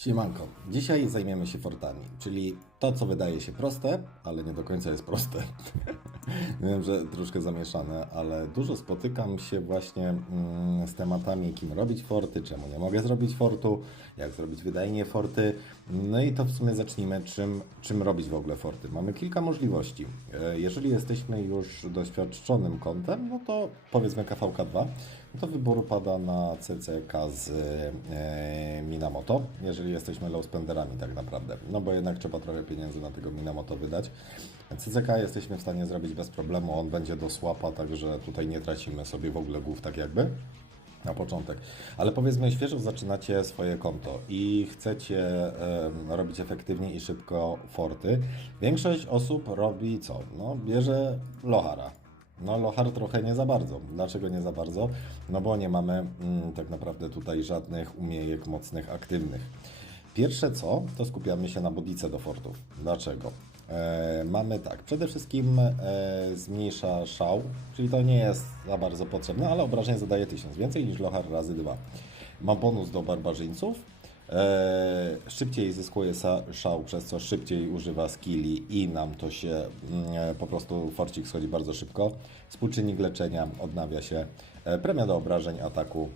Siemanko, dzisiaj zajmiemy się fortami, czyli to, co wydaje się proste, ale nie do końca jest proste. Wiem, że troszkę zamieszane, ale dużo spotykam się właśnie mm, z tematami, kim robić forty, czemu nie mogę zrobić fortu, jak zrobić wydajnie forty. No i to w sumie zacznijmy, czym, czym robić w ogóle forty. Mamy kilka możliwości. E, Jeżeli jesteśmy już doświadczonym kątem, no to powiedzmy KVK2, no to wybór pada na CCK z e, Minamoto, jeżeli jesteśmy low spenderami tak naprawdę. No bo jednak trzeba trochę pieniędzy na tego Minamoto wydać. CCK jesteśmy w stanie zrobić bez problemu, on będzie do słapa, także tutaj nie tracimy sobie w ogóle głów tak jakby na początek. Ale powiedzmy, świeżo zaczynacie swoje konto i chcecie em, robić efektywnie i szybko forty. Większość osób robi co? No, bierze Lohara. No, Lohar trochę nie za bardzo. Dlaczego nie za bardzo? No bo nie mamy mm, tak naprawdę tutaj żadnych umiejek mocnych, aktywnych. Pierwsze co, to skupiamy się na bodice do fortów. Dlaczego? E, mamy tak, przede wszystkim e, zmniejsza szał, czyli to nie jest za bardzo potrzebne, ale obrażeń zadaje 1000, więcej niż Lohar razy 2. Ma bonus do barbarzyńców, e, szybciej zyskuje szał, przez co szybciej używa skilli i nam to się mm, po prostu forcik schodzi bardzo szybko. Współczynnik leczenia odnawia się, premia do obrażeń, ataku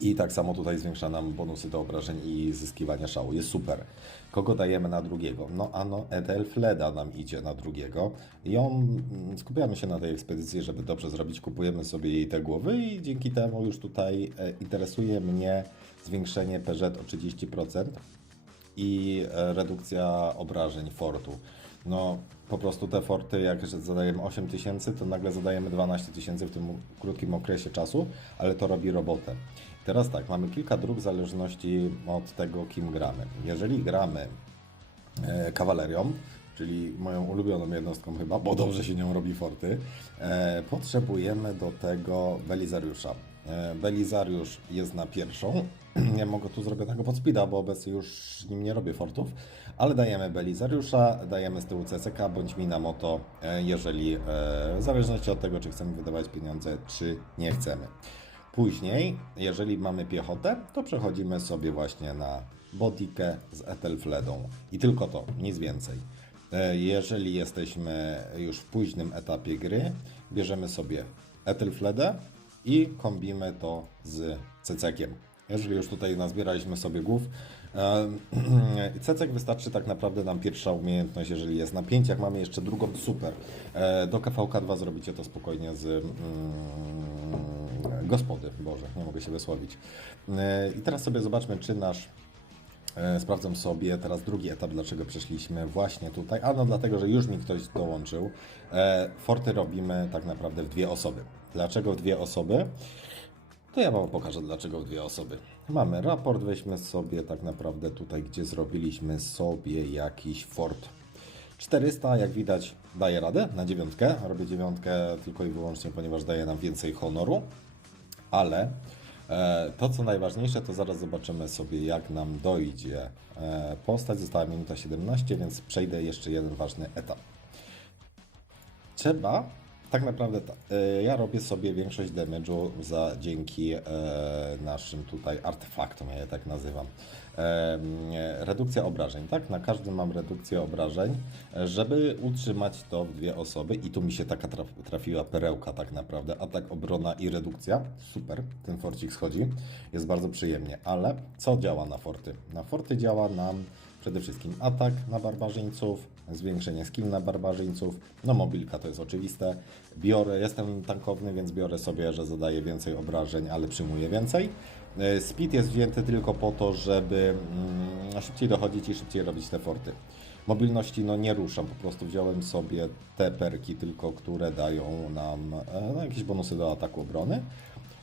i tak samo tutaj zwiększa nam bonusy do obrażeń i zyskiwania szału. Jest super. Kogo dajemy na drugiego? No ano Edelfleda nam idzie na drugiego. I on, mm, skupiamy się na tej ekspedycji, żeby dobrze zrobić. Kupujemy sobie jej te głowy i dzięki temu już tutaj e, interesuje mnie zwiększenie PZ o 30% i e, redukcja obrażeń fortu. No po prostu te forty, jak zadajemy 8 tysięcy, to nagle zadajemy 12 tysięcy w tym krótkim okresie czasu, ale to robi robotę. Teraz tak, mamy kilka dróg w zależności od tego, kim gramy. Jeżeli gramy e, kawalerią, czyli moją ulubioną jednostką chyba, bo dobrze się nią robi forty, e, potrzebujemy do tego Belizariusza. E, Belizariusz jest na pierwszą. Nie mogę tu zrobionego pod speeda, bo obecnie już nim nie robię fortów, ale dajemy Belizariusza, dajemy z tyłu CCK bądź Minamoto, e, jeżeli e, w zależności od tego, czy chcemy wydawać pieniądze, czy nie chcemy. Później, jeżeli mamy piechotę, to przechodzimy sobie właśnie na bodykę z Ethelfledą. I tylko to, nic więcej. E, Jeżeli jesteśmy już w późnym etapie gry, bierzemy sobie Ethelfledę i kombimy to z Cecekiem. Już tutaj nazbieraliśmy sobie głów, Cecek wystarczy tak naprawdę nam pierwsza umiejętność, jeżeli jest na 5, jak mamy jeszcze drugą, super. E, Do KVK2 zrobicie to spokojnie z mm, gospody, Boże, nie mogę się wysłowić. E, I teraz sobie zobaczmy, czy nasz E, Sprawdzam sobie teraz drugi etap, dlaczego przeszliśmy właśnie tutaj. A no dlatego, że już mi ktoś dołączył. Forty robimy tak naprawdę w dwie osoby. Dlaczego w dwie osoby? To ja Wam pokażę, dlaczego dwie osoby. Mamy raport, weźmy sobie tak naprawdę tutaj, gdzie zrobiliśmy sobie jakiś fort. 400, jak widać, daje radę na dziewiątkę. Robię dziewiątkę tylko i wyłącznie, ponieważ daje nam więcej honoru. Ale e, to, co najważniejsze, to zaraz zobaczymy sobie, jak nam dojdzie. E, postać została minuta 17, więc przejdę jeszcze jeden ważny etap. Trzeba, tak naprawdę, e, ja robię sobie większość damage'u za dzięki e, naszym tutaj artefaktom, ja je tak nazywam. E, nie, redukcja obrażeń, tak? Na każdym mam redukcję obrażeń, e, żeby utrzymać to w dwie osoby i tu mi się taka traf, trafiła perełka tak naprawdę. Atak, obrona i redukcja. Super, ten forcik schodzi. Jest bardzo przyjemnie, ale co działa na forty? Na forty działa nam przede wszystkim atak na barbarzyńców, zwiększenie skill na barbarzyńców, no mobilka to jest oczywiste. Biorę, jestem tankowny, więc biorę sobie, że zadaję więcej obrażeń, ale przyjmuję więcej. E, Speed jest wzięty tylko po to, żeby mm, szybciej dochodzić i szybciej robić te forty. Mobilności no nie ruszam, po prostu wziąłem sobie te perki tylko, które dają nam e, no, jakieś bonusy do ataku obrony.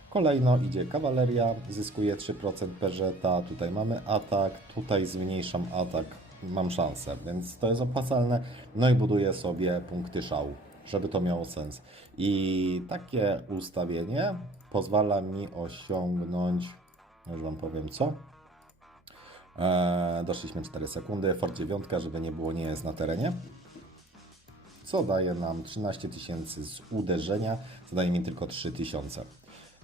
Kolejno idzie kawaleria, zyskuje 3% peżeta, tutaj mamy atak, tutaj zmniejszam atak, mam szansę, więc to jest opłacalne. No i buduję sobie punkty szału, żeby to miało sens. I takie ustawienie pozwala mi osiągnąć, już Wam powiem co. Eee, doszliśmy 4 sekundy, Fort 9, żeby nie było, nie jest na terenie co daje nam 13 tysięcy z uderzenia, zadaje mi tylko 3 tysiące.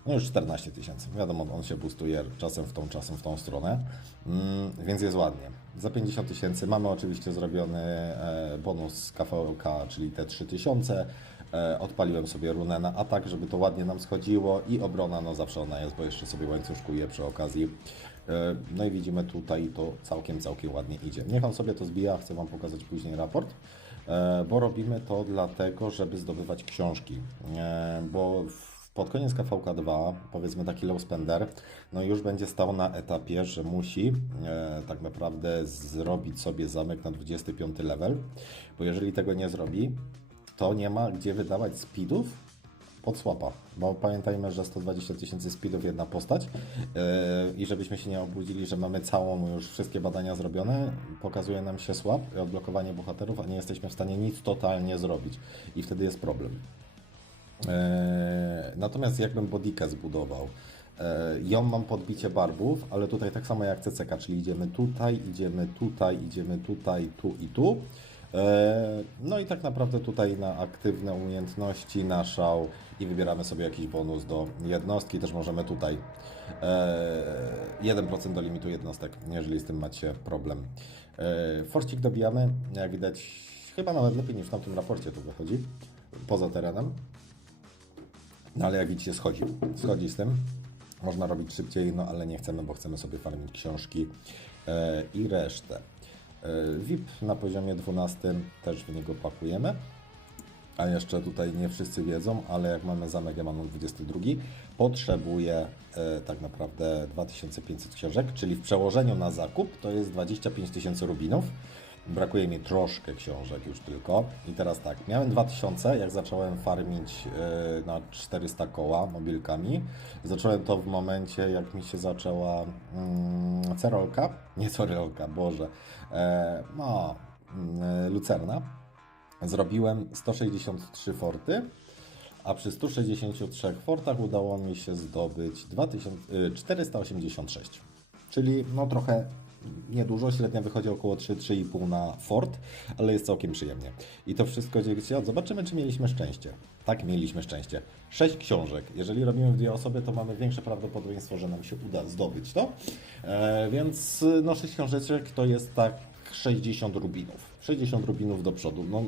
No już 14 tysięcy. Wiadomo, on się boostuje czasem w tą, czasem w tą stronę, mm, więc jest ładnie. Za 50 tysięcy mamy oczywiście zrobiony e, bonus z czyli te 3000. E, odpaliłem sobie runę na atak, żeby to ładnie nam schodziło i obrona, no zawsze ona jest, bo jeszcze sobie łańcuszkuję przy okazji. E, no i widzimy tutaj to całkiem, całkiem ładnie idzie. Niech on sobie to zbija, chcę Wam pokazać później raport. E, bo robimy to dlatego, żeby zdobywać książki. E, bo pod koniec KVK2, powiedzmy taki low spender, no już będzie stał na etapie, że musi e, tak naprawdę zrobić sobie zamek na 25 level, bo jeżeli tego nie zrobi, to nie ma gdzie wydawać speedów pod słapa, bo pamiętajmy, że 120 tysięcy speedów jedna postać yy, i żebyśmy się nie obudzili, że mamy całą już wszystkie badania zrobione, pokazuje nam się słab i odblokowanie bohaterów, a nie jesteśmy w stanie nic totalnie zrobić i wtedy jest problem. Eee, Natomiast jakbym bodykę zbudował, eee, ją mam podbicie barbów, ale tutaj tak samo jak CCK, czyli idziemy tutaj, idziemy tutaj, idziemy tutaj, tu i tu. Eee, No i tak naprawdę tutaj na aktywne umiejętności, na szał i wybieramy sobie jakiś bonus do jednostki. Też możemy tutaj eee, 1% do limitu jednostek, jeżeli z tym macie problem. Forcik dobijamy, jak widać, chyba nawet lepiej niż w tamtym raporcie tu wychodzi, poza terenem. No ale jak widzicie, schodzi. Schodzi z tym. Można robić szybciej, no ale nie chcemy, bo chcemy sobie farmić książki e, i resztę. E, VIP na poziomie 12 też w niego pakujemy. A jeszcze tutaj nie wszyscy wiedzą, ale jak mamy zamek Emanon 22, potrzebuję e, tak naprawdę 2500 książek, czyli w przełożeniu na zakup to jest 25 tysięcy rubinów. Brakuje mi troszkę książek już tylko. I teraz tak, miałem 2000, jak zacząłem farmić e, na 400 koła mobilkami. Zacząłem to w momencie, jak mi się zaczęła mm, cerolka, nie cerolka, Boże, e, no, mm, lucerna. Zrobiłem 163 forty, a przy 163 fortach udało mi się zdobyć 2000, y, 486. Czyli no trochę niedużo, średnia wychodzi około 3-3,5 na fort, ale jest całkiem przyjemnie. I to wszystko dzięki Zobaczymy, czy mieliśmy szczęście. Tak, mieliśmy szczęście. 6 książek. Jeżeli robimy w dwie osoby, to mamy większe prawdopodobieństwo, że nam się uda zdobyć to. E, więc no 6 książeczek to jest tak 60 rubinów. 60 rubinów do przodu. No,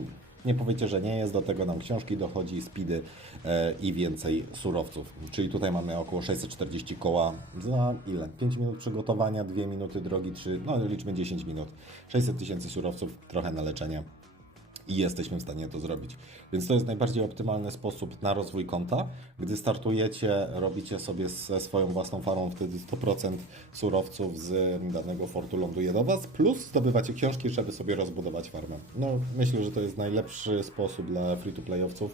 nie powiecie, że nie jest, do tego nam książki dochodzi, speedy e, i więcej surowców. Czyli tutaj mamy około 640 koła za ile? 5 minut przygotowania, 2 minuty drogi, 3, no liczmy 10 minut. 600 tysięcy surowców, trochę na leczenie i jesteśmy w stanie to zrobić. Więc to jest najbardziej optymalny sposób na rozwój konta. Gdy startujecie, robicie sobie ze swoją własną farmą, wtedy 100% surowców z danego fortu ląduje do Was, plus zdobywacie książki, żeby sobie rozbudować farmę. No, myślę, że to jest najlepszy sposób dla free-to-playowców,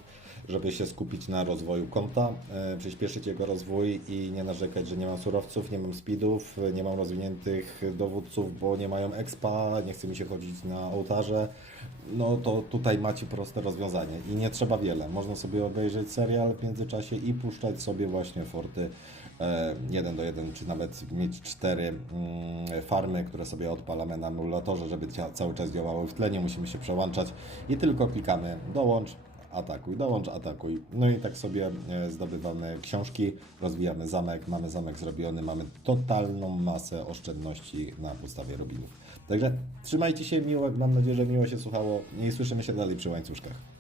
żeby się skupić na rozwoju konta, e, przyspieszyć jego rozwój i nie narzekać, że nie mam surowców, nie mam speedów, nie mam rozwiniętych dowódców, bo nie mają expa, nie chce mi się chodzić na ołtarze. No to tutaj macie proste rozwiązanie i nie trzeba wiele. Można sobie obejrzeć serial w międzyczasie i puszczać sobie właśnie forty e, jeden do jeden, czy nawet mieć cztery mm, farmy, które sobie odpalamy na emulatorze, żeby cały czas działały w tle, nie musimy się przełączać i tylko klikamy dołącz, atakuj, dołącz, atakuj. No i tak sobie e, zdobywamy książki, rozwijamy zamek, mamy zamek zrobiony, mamy totalną masę oszczędności na podstawie rubinów. Także trzymajcie się miło, mam nadzieję, że miło się słuchało i słyszymy się dalej przy łańcuszkach.